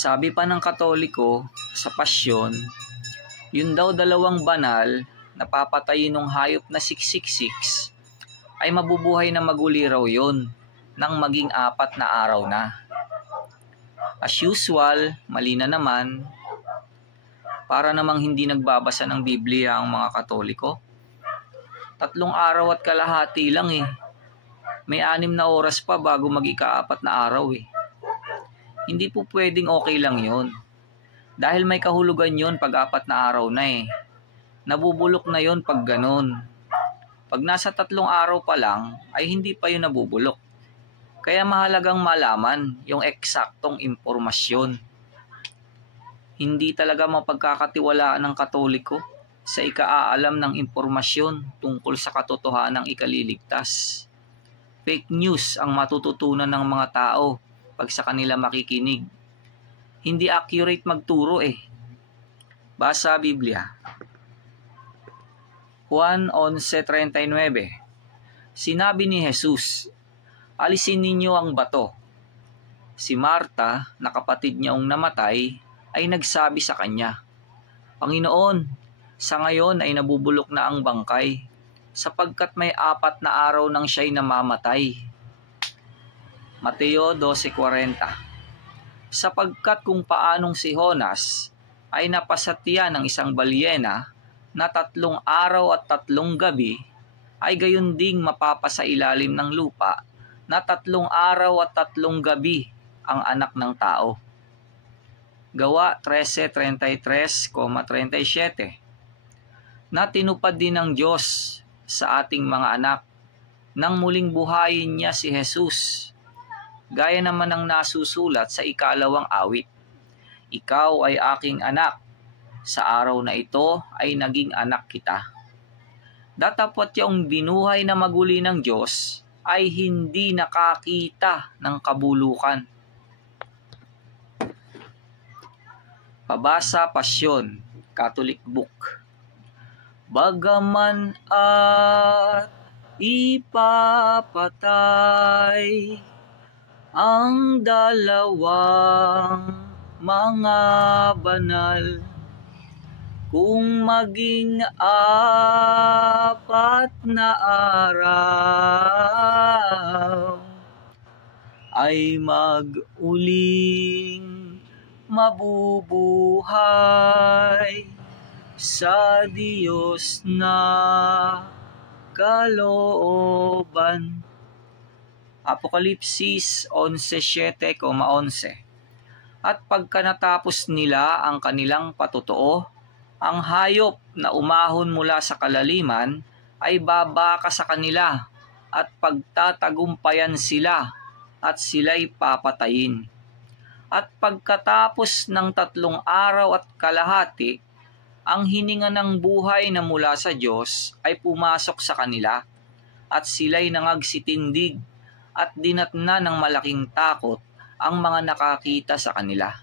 Sabi pa ng Katoliko sa Pasyon, yun daw dalawang banal na papatayin ng hayop na 666 ay mabubuhay na maguli raw yun nang maging 4 na araw na. As usual, mali na naman, para namang hindi nagbabasa ng Biblia ang mga Katoliko. 3 araw at kalahati lang eh. May 6 na oras pa bago mag-ika-4 na araw eh. Hindi po pwedeng okay lang yun. Dahil may kahulugan yun pag 4 na araw na eh. Nabubulok na yun pag ganun. Pag nasa 3 araw pa lang, ay hindi pa yun nabubulok. Kaya mahalagang malaman yung eksaktong impormasyon. Hindi talaga mapagkakatiwalaan ng Katoliko sa ika-aalam ng impormasyon tungkol sa katotohanang ikaliligtas. Fake news ang matututunan ng mga tao pag sa kanila makikinig. Hindi accurate magturo eh. Basa Biblia. Juan 11:39. Sinabi ni Jesus, alisin ninyo ang bato. Si Marta, na kapatid niyang namatay, ay nagsabi sa kanya, Panginoon, sa ngayon ay nabubulok na ang bangkay, sapagkat may 4 na araw nang siya'y namamatay. Mateo 12:40. Sapagkat kung paanong si Jonas ay napasatya ng isang balyena na 3 araw at 3 gabi, ay gayon ding mapapasailalim ng lupa na 3 araw at 3 gabi ang anak ng tao. Gawa 13:33,37. Na tinupad din ng Diyos sa ating mga anak nang muling buhayin niya si Jesus. Gaya naman ng nasusulat sa 2 awit. Ikaw ay aking anak, sa araw na ito ay naging anak kita. Datapwat yung binuhay na maguli ng Diyos ay hindi nakakita ng kabulukan. Pabasa Pasyon, Catholic Book. Bagaman at ipapatay ang dalawang mga banal, kung maging 4 na araw ay mag-uling mabubuhay sa Diyos na kalooban. Apokalipsis 11:7,11. At pagka natapos nila ang kanilang patotoo, ang hayop na umahon mula sa kalaliman ay babaka sa kanila at pagtatagumpayan sila at sila'y papatayin. At pagkatapos ng 3 araw at kalahati, ang hininga ng buhay na mula sa Diyos ay pumasok sa kanila at sila'y nangagsitindig at dinatna ng malaking takot ang mga nakakita sa kanila.